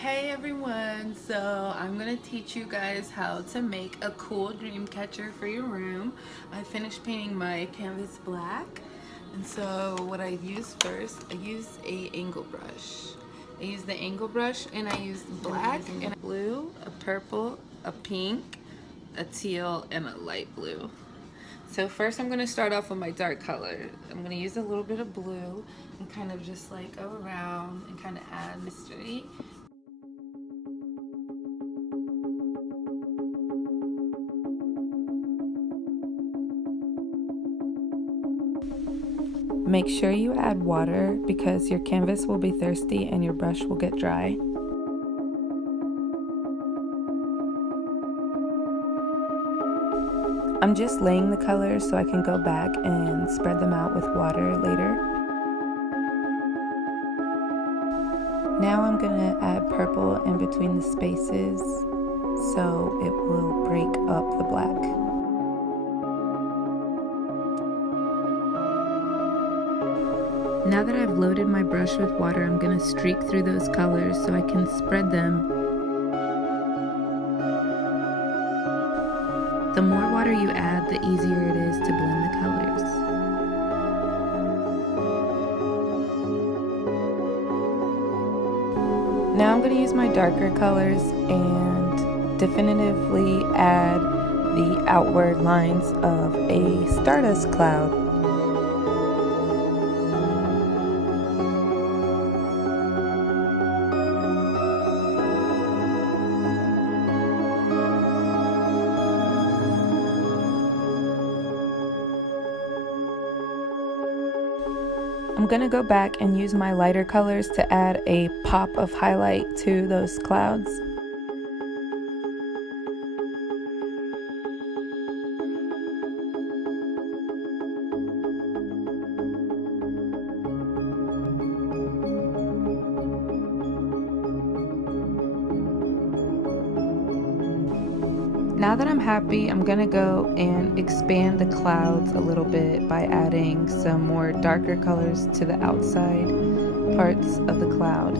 Hey everyone, so I'm going to teach you guys how to make a cool dream catcher for your room. I finished painting my canvas black, and so what I use first, I use a angle brush. I use the angle brush and I use black and a blue, a purple, a pink, a teal, and a light blue. So first I'm going to start off with my dark color. I'm going to use a little bit of blue and kind of just like go around and kind of add mystery. Make sure you add water because your canvas will be thirsty and your brush will get dry. I'm just laying the colors so I can go back and spread them out with water later. Now I'm going to add purple in between the spaces so it will break up the black. Now that I've loaded my brush with water, I'm going to streak through those colors so I can spread them. The more water you add, the easier it is to blend the colors. Now I'm going to use my darker colors and definitively add the outward lines of a stardust cloud. I'm going to go back and use my lighter colors to add a pop of highlight to those clouds. Now that I'm happy, I'm gonna go and expand the clouds a little bit by adding some more darker colors to the outside parts of the cloud.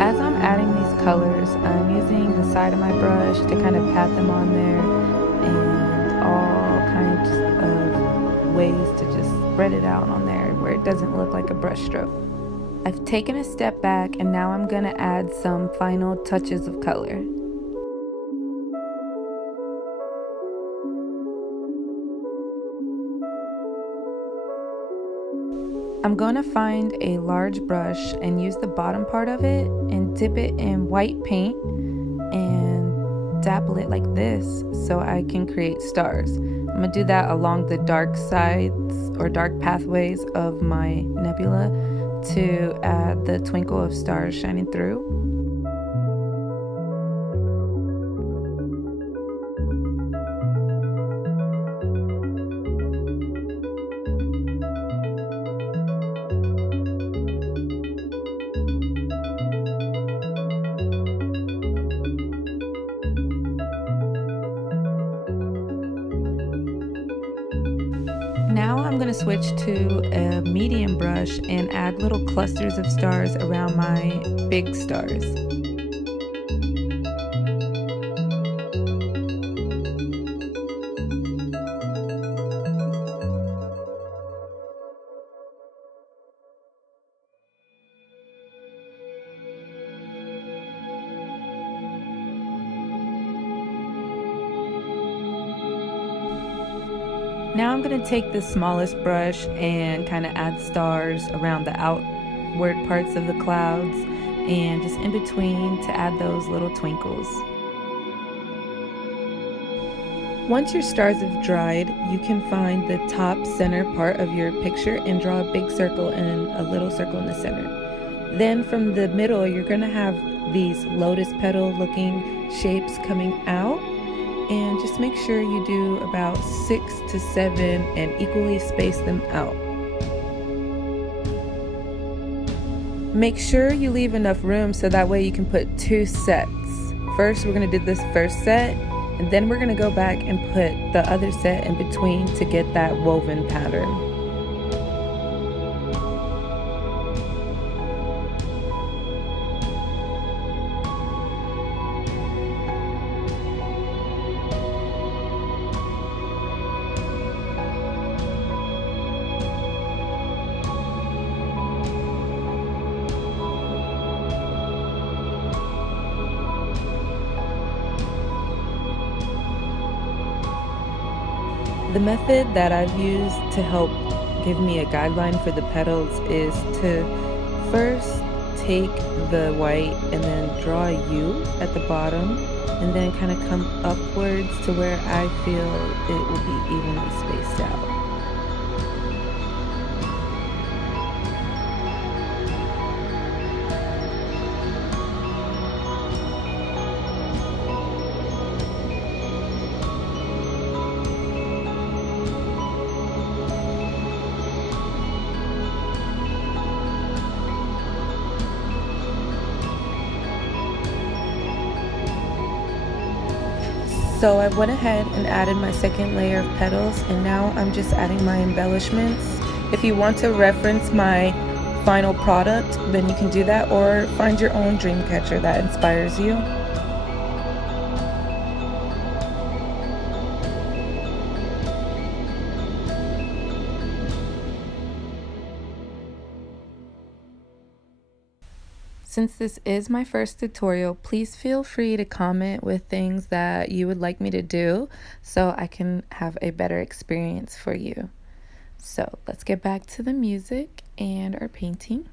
As I'm adding these colors, I'm using the side of my brush to kind of pat them on there, and all kinds of ways to just spread it out on there where it doesn't look like a brush stroke. I've taken a step back and now I'm going to add some final touches of color. I'm going to find a large brush and use the bottom part of it and dip it in white paint and dabble it like this so I can create stars. I'm going to do that along the dark sides or dark pathways of my nebula to add the twinkle of stars shining through. Now I'm going to switch to a medium brush and add little clusters of stars around my big stars. Now I'm going to take the smallest brush and kind of add stars around the outward parts of the clouds and just in between to add those little twinkles. Once your stars have dried, you can find the top center part of your picture and draw a big circle and a little circle in the center. Then from the middle, you're going to have these lotus petal looking shapes coming out. And just make sure you do about 6 to 7 and equally space them out. Make sure you leave enough room so that way you can put 2 sets first we're going to do this first set, and then we're going to go back and put the other set in between to get that woven pattern. The method that I've used to help give me a guideline for the petals is to first take the white and then draw a U at the bottom, and then kind of come upwards to where I feel it will be evenly spaced out. So I went ahead and added my second layer of petals, and now I'm just adding my embellishments. If you want to reference my final product, then you can do that, or find your own dream catcher that inspires you. Since this is my first tutorial, please feel free to comment with things that you would like me to do so I can have a better experience for you. So let's get back to the music and our painting.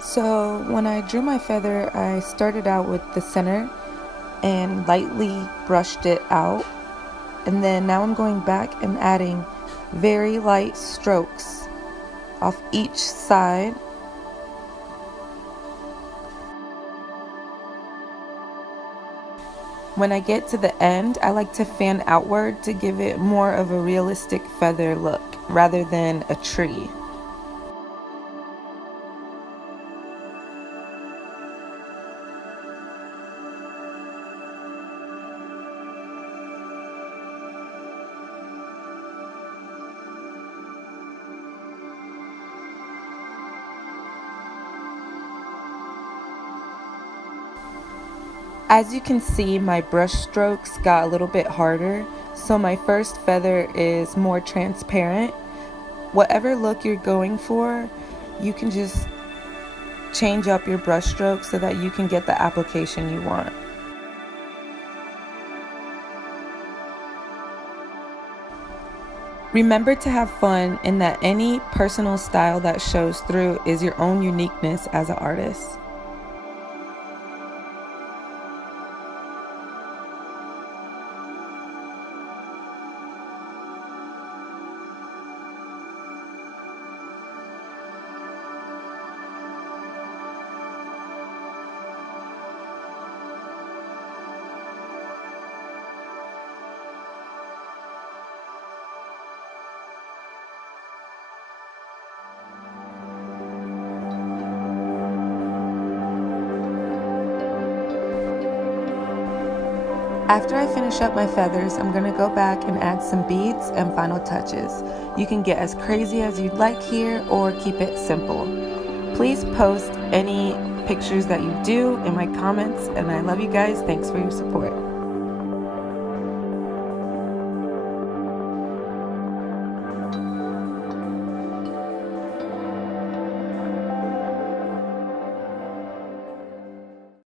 So when I drew my feather, I started out with the center and lightly brushed it out. And then now I'm going back and adding very light strokes off each side. When I get to the end, I like to fan outward to give it more of a realistic feather look rather than a tree. As you can see, my brush strokes got a little bit harder, so my first feather is more transparent. Whatever look you're going for, you can just change up your brush strokes so that you can get the application you want. Remember to have fun, and that any personal style that shows through is your own uniqueness as an artist. After I finish up my feathers, I'm going to go back and add some beads and final touches. You can get as crazy as you'd like here or keep it simple. Please post any pictures that you do in my comments, and I love you guys. Thanks for your support.